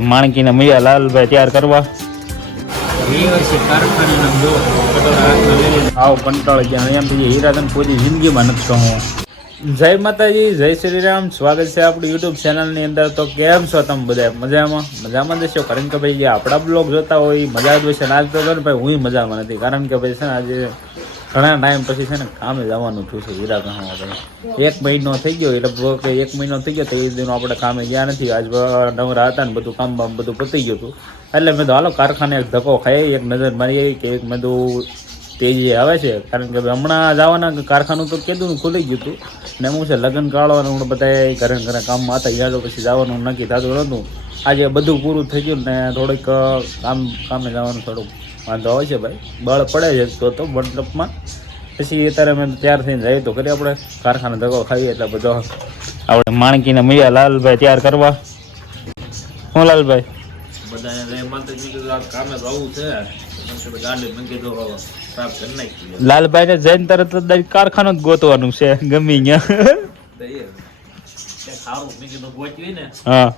માણકીને મૈયા લાલભાઈ તૈયાર કરવા. કંટાળી ગયા થઈ હીરાધન કોઈ જિંદગીમાં નથી કહું. જય માતાજી, જય શ્રી રામ સ્વાગત છે આપણી યુટ્યુબ ચેનલની અંદર. તો કેમ છો તમે બધા મજામાં? મજામાં જશો કારણ કે ભાઈ જે આપણા બ્લોગ જોતા હોય મજા જ હોય છે. ને આજ તો ને ભાઈ હું મજામાં નથી. કારણ કે ભાઈ છે ને આજે ઘણા ટાઈમ પછી છે ને કામે જવાનું થયું છે હીરા આપણે. એક મહિનો થઈ ગયો, એટલે લગભગ એક મહિનો થઈ ગયો, તો એ દિનો આપણે કામે ગયા નથી. આજ નવરા હતા ને બધું કામ બામ બધું પતી ગયું હતું. એટલે મેં તો હાલો, કારખાને એક ધક્કો ખાઈ એક નજર મારી આવી કે એક મેં તો તેજી આવે છે. કારણ કે હમણાં જવાના કારખાનું તો કીધું ખુલી ગયું હતું. ને હું છે, લગ્ન કાળવાનું હું બધા ઘરે ઘરે કામમાં હતા. યાદો પછી જવાનું નક્કી થતું નહોતું આજે બધું પૂરું થઈ ગયું ને થોડીક કામ કામે જવાનું થોડુંક વાંધો હોય છે ભાઈ. બળ પડે છે તો તો મતલબમાં. પછી અત્યારે અમે તૈયાર થઈને જઈએ તો કરીએ આપણે. કારખાને ધગો ખાઈએ એટલે બધો આપણે માણકીને મૈયા લાલભાઈ તૈયાર કરવા. હું લાલભાઈ? લાલભાઈ ને જઈને તરત કારખાનું જ ગોતવાનું છે. ગમી હા.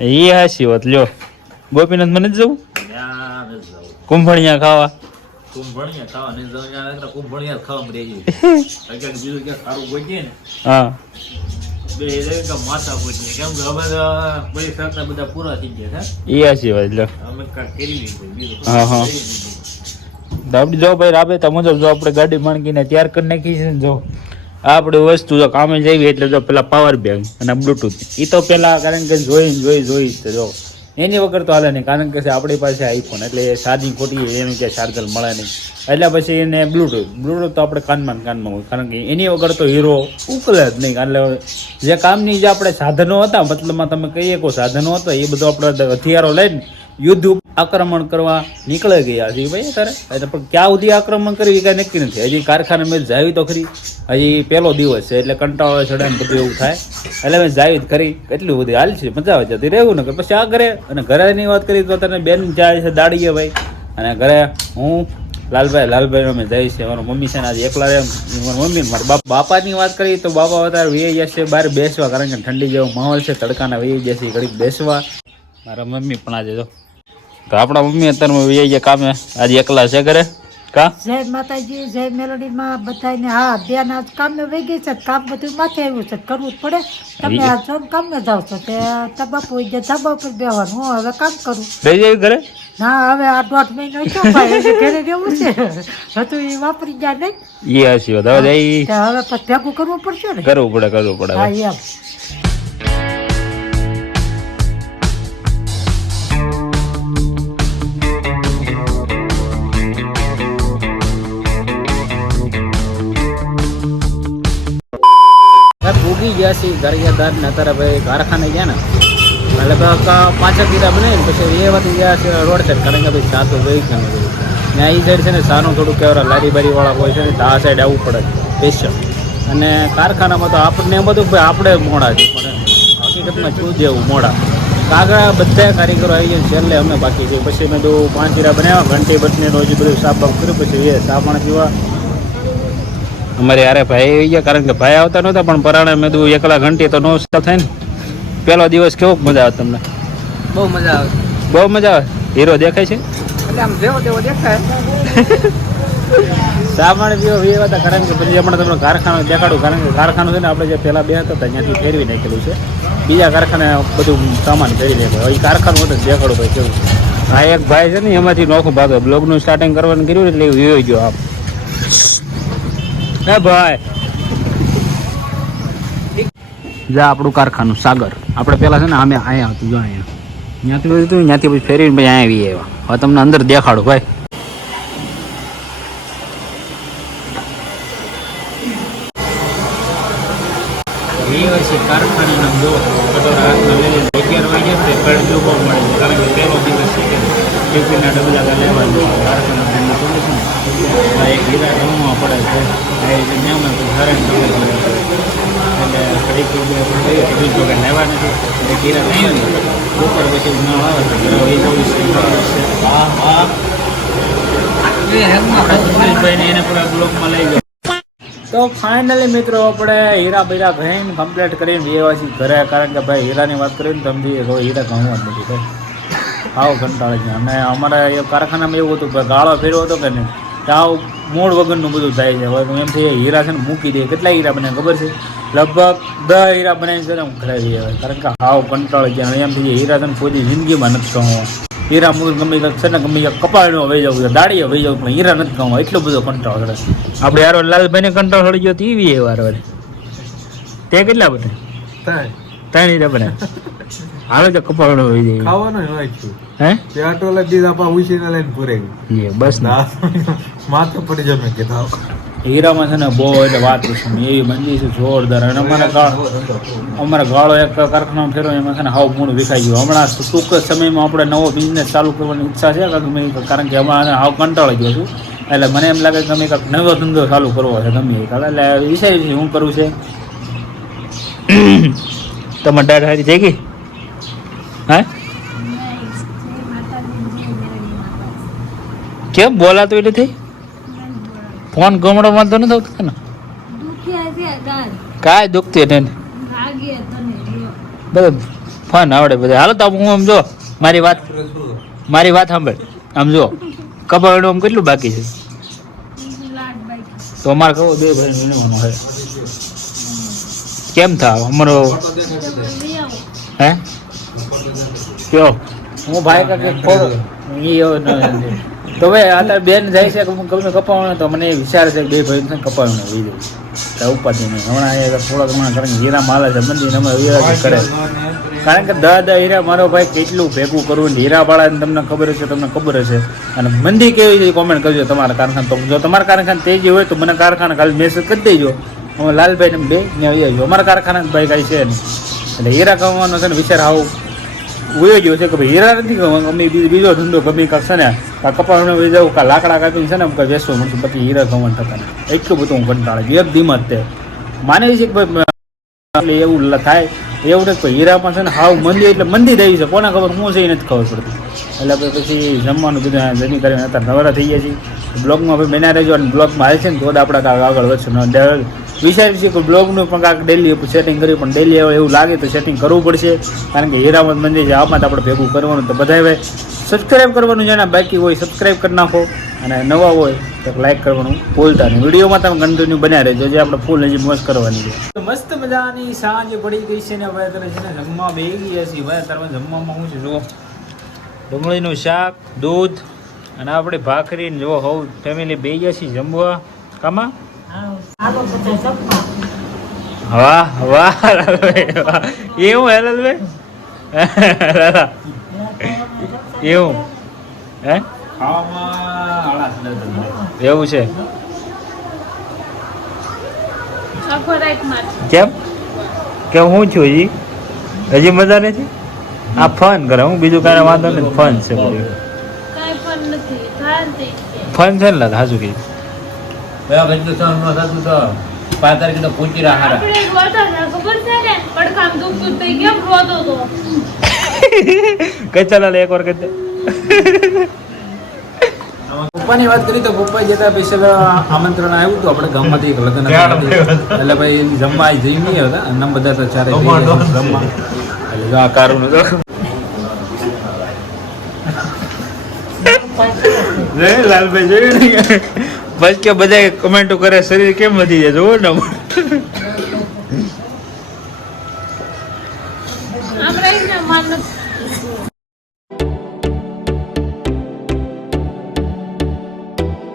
એ હાસી વાત. લ્યો. ગોપીનાથ મને જ જવું? કુંભણિયા ખાવા? કુંભણિયા ખાવા નહીં જવું ત્યાં એકલા કુંભણિયા જ ખાવામાં કારણ બીજું ક્યાંક સારું ગોચીએ ને હા. બે એ રહે કે માથા ગોચીએ કેમ કે હવે બધી ખર્ચા બધા પૂરા થઈ ગયા છે એ હાસી વાત લ્યો. અમે કાંઈક કરી લીધું હા, હા. કંઈ નહીં. તો આપણે જો ભાઈ રાબેતા મુજબ જો આપણે ગાડી માણકીને તૈયાર કરી નાખી છે ને જો આપણી વસ્તુ જો કામે જઈએ એટલે જો પેલા પાવર બેંક અને બ્લુટૂથ એ તો પેલા કારણ કે જોઈ જોઈ જોઈ તો જો. એની વગર તો હાલે નહીં, કારણ કે આપણી પાસે આઈફોન એટલે એ સાદી ખોટી એનું ક્યાંય ચાર્જર મળે નહીં. એટલે પછી એને બ્લૂટૂથ બ્લૂટૂથ તો આપણે કાનમાં કાનમાં હોય, કારણ કે એની વગર તો હીરો ઉકલે જ નહીં. એટલે જે કામની જે આપણે સાધનો હતા, મતલબમાં તમે કહીએ કોઈ સાધનો હતા, એ બધું આપણે હથિયારો લઈને યુદ્ધ આક્રમણ કરવા નીકળી ગયા. હજી ભાઈ એટલે પણ ક્યાં સુધી આક્રમણ કરવી કાંઈ નક્કી નથી. હજી કારખાને મેં જાવી તો ખરી. હજી પહેલો દિવસ છે એટલે કંટાળો ચડે ને બધું એવું થાય. એટલે મેં જાવી ખરી. એટલું બધી હાલ છે. મજા આવે જતી રહેવું ને પછી આ ઘરે? અને ઘરેની વાત કરી તો તને બેન જાય છે દાડીએ ભાઈ. અને ઘરે હું, લાલભાઈ લાલભાઈ અમે જઈ છે મારા મમ્મી છે ને આજે એકલા એમ મારા મમ્મી મારા બાપ બાપાની વાત કરી તો બાપા અત્યારે વી જશે બહાર બેસવા. કારણ કે ઠંડી જેવો માહોલ છે. તડકાના વી જશે ઘડીક બેસવા. મારા મમ્મી પણ આજે જો તો આપણા મમ્મી અત્યારમાં વી ગયા કામે. આજે એકલા છે ઘરે. કા? જય માતાજી જય મેલોડીમાં બધાને હા બેન આજ કામે વહી ગઈ છે કામ બધું માથે આવ્યું છે કરવું જ પડે. તમે આ ને કામે જાવ છો તે તબા પોઈ ગયા તબા પર બેવાનું હું હવે કામ કરું. રહી જાય ઘરે? ના હવે આ દોઢ મહિનો છો ભાઈ એટલે ઘરે રહેવું છે. હતું એ વાપરી ગયા નહીં. એ હસી વાત. હવે હવે ભેગું કરવું પડશે ને. કરવું પડે કરવું પડે. હા એમ. ભૂગી ગયા છે ગારિયાદાર ને અત્યારે ભાઈ કારખાને ગયા ને. એટલે પાછળ કીધા બને પછી એ વાત ગયા છે રોડ સાઈડ કારણ કે ભાઈ સાતું ગઈ કે ને ત્યાં એ સાઈડ છે ને સારું થોડું કહેવાય લારી બારી વાળા હોય છે ને, તો આ સાઈડ આવવું પડે સ્પેશિયલ અને કારખાનામાં તો આપણને એમ બધું ભાઈ આપણે મોડા છે પણ હકીકતમાં શું જેવું મોડા. કાગડા બધા કારીગરો આવી ગયા છેલ્લે અમે બાકી છે પછી મેં તો પાંચ હીરા બનાવ્યા, ઘંટી બસને રોજ બધું સાફ બાફ કર્યું, પછી એ સા પાણી પીવા. અમારે યારે ભાઈ આવી ગયા કારણ કે ભાઈ આવતા નહોતા પણ પરાણે મેં કીધું એકલા ઘંટી તો નો થાય ને. પહેલો દિવસ કેવો મજા આવે તમને? બહુ મજા આવે. બહુ મજા આવે? હીરો દેખાય છે? આમ જેવો તેવો દેખાય. શા પીવો એ હતા કારણ કે પછી હમણાં તમને કારખાનું દેખાડું કારણ કે કારખાનું છે ને આપણે જે પહેલાં બે હતા ત્યાંથી ફેરવી નાખેલું છે. બીજા કારખાને બધું સામાન ફેરવી નાખ્યું. એ કારખાનું હતું દેખાડું ભાઈ કેવું આ એક ભાઈ છે ને એમાંથી નોખું ભાગ. બ્લોગનું સ્ટાર્ટિંગ કરવાનું કર્યું એટલે વિયો ગયો આમ. હે ભાઈ. જા આપણું કારખાનું સાગર. આપણે પેલા છે ને અમે અહીંયા હતું જો અહીંયા ત્યાંથી બધું હતું ત્યાંથી પછી ફેરવીને પછી અહીંયા આવી આવ્યા હવે તમને અંદર દેખાડું ભાઈ. કારણ કે પહેલો દિવસ છે કે ડબલા લેવાનું કારખાના તો કે ફાઇનલી મિત્રો આપણે હીરા બૈરા ભઈને કમ્પ્લીટ કરીને છીએ ઘરે, કારણ કે ભાઈ હીરાની વાત કરીને તમે હીરા ઘણું નથી ભાઈ આવો કંટાળે છે અને અમારે એ કારખાનામાં એવું હતું કે ગાળો ફેરવો હતો કે નહીં? તો આવું મૂળ વગરનું બધું થાય છે. હવે એમ થઈ હીરા છે ને મૂકી દે. કેટલા હીરા બને ખબર છે? લગભગ દસ હીરા બનાવીને છે હું જઈએ હવે કારણ કે હાવ કંટાળે છે એમ થઈ હીરા છે ને કોઈ જિંદગીમાં નથી કહું હીરા મૂળ ગમે છે ને ગમે કપાળનો વહી જવું છે દાડીએ વહી જવું પણ હીરા નથી કહું એટલો બધો કંટાળો કરે આપણે યાર લાલભાઈને કંટાળો હળી ગયો ટીવી એ વાર વારે. તે કેટલા બને? ત્રણ હીરા બને. હાલો તો કપાળ વહી જાય ખાવાનો હોય છે. હે? તે આટોલા દીધા પા ઉછીને લઈને પૂરે. ગઈ એ બસ ના. માથે પડી જમે કે થાવ હીરામાં છે ને બહુ એટલે વાત છે એવી મંદી છે જોરદાર. અને અમારા ગાળો અમારા ગાળો એક કારખાનામાં ફેરો એમાં છે ને હાવ મૂળ વિખાઈ ગયું. હમણાં ટૂંક જ સમયમાં આપણે નવો બિઝનેસ ચાલુ કરવાની ઈચ્છા છે કારણ કે મેં કારણ કે હમણાં હાવ કંટાળી ગયો છું. એટલે મને એમ લાગે કે અમે કંઈક નવો ધંધો ચાલુ કરવો છે ગમે એટલે વિષય છે હું કરું છે? તમારે દાઢ હારી થઈ ગઈ? હા? કેમ બોલાતો એટલે થઈ ફોન ગમડો વાંધો નથી આવતો ને કાંઈ દુખતી નહીં બધા ફોન આવડે બધા. હાલો તો હું આમ જો, મારી વાત મારી વાત સાંભળ. આમ જો કપાળનું આમ કેટલું બાકી છે? તો અમારે કહો, બે ભાઈ કેમ થાવ? અમારો હે? કયો? હું ભાઈ કાંઈક ખોરો તો ભાઈ અત્યારે બેન જાય છે ગમે ગમે કપાવવાનું, તો મને વિચાર છે બે ભાઈ કપાવવાનું હોય જાય તો ઉપાધિ નહીં. હમણાં એ થોડાક હમણાં કારણ કે હીરા માલે છે મંદિર અમે હીરા કરે કારણ કે દા દા હીરા મારો ભાઈ કેટલું ભેગું કરવું હીરા વાળાને તમને ખબર છે તમને ખબર હશે. અને મંદી કેવી છે કોમેન્ટ કરજો તમારા કારખાના. તો જો તમારા કારખાના તેજી હોય તો મને કારખાના ખાલી મેસેજ કરી દેજો. અમે લાલભાઈ ને બે ત્યાં આવી અમારા કારખાના ભાઈ કાંઈ છે નહીં. એટલે હીરા કમાવાનો છે ને વિચાર આવું. ઉયો ગયો છે કે ભાઈ હીરા નથી અમે બીજો ધંધો ગમે કાંક છે ને કપાળને વહી જવું કાં લાકડા કાપીને છે ને એમ કાંઈ વેચવું મળશે બાકી હીરા ગમન થતા એટલું બધું હું કંટાળે એક ધીમત તે માને છે કે ભાઈ એવું થાય. એવું નથી હીરા હીરામાં છે ને હાવ મંદી, એટલે મંદી દેવી છે. કોને ખબર, હું છે એ નથી ખબર પડતી. એટલે પછી જમવાનું બધું જમી કરીને અત્યારે નવરા થઈ ગયા છીએ. બ્લોગમાં ભાઈ બના રહેજો અને બ્લોગમાં આવે છે ને, તો આપણે આગળ વધશું. વિચાર્યું છે કે બ્લોગનું પણ કાંક ડેલી સેટિંગ કર્યું પણ ડેલી એવું લાગે તો સેટિંગ કરવું પડશે. કારણ કે હીરામત મંદિર છે, આમાં આપણે ભેગું કરવાનું તો બધાએ સબસ્ક્રાઈબ કરવાનું જેના બાકી હોય સબસ્ક્રાઈબ કરી નાખો. અને નવા હોય તો લાઈક કરવાનું ભૂલતા નહીં. વિડીયોમાં તમે કન્ટિન્યુ બન્યા રહેજો, જે આપણે ફૂલ હજી મોજ કરવાની છે. મસ્ત મજાની સાંજ પડી ગઈ છે ને, હવે અત્યારે છે ને જમવા બે ગયા છીએ. ભાઈ, અત્યારે જમવામાં હું છે, જુઓ. ડુંગળીનું શાક, દૂધ અને આપણે ભાખરી જો હોઉં ફેમિલી બે ગયા છીએ જમવા. કામાં? વાહ વાહ લાલભાઈ એવું હે લાલભાઈ? એવું. હે? એવું છે. કેમ? કે હું છું હજી? હજી મજા નથી? આ ફન કરે હું બીજું કાંઈ વાંધો નથી. ફન છે ફન છે ને હાજુ કઈ કયા ભાઈ તો સહન ન થતું તો પાંચ તારીખે તો રહ્યા હારા. કઈ ચાલે એક વાર કઈ પપ્પાની વાત કરી તો પપ્પા જતા સ્પેશિયલ આમંત્રણ આવ્યું હતું આપણે ગામમાંથી એક લગ્ન એટલે ભાઈ જમવા જઈ નહીં હતા અને બધા તો ચારે જમવા આ કારું લાલભાઈ જોયું બસ કે બધા કમેન્ટો કરે શરીર કેમ વધી જાય જોવો ને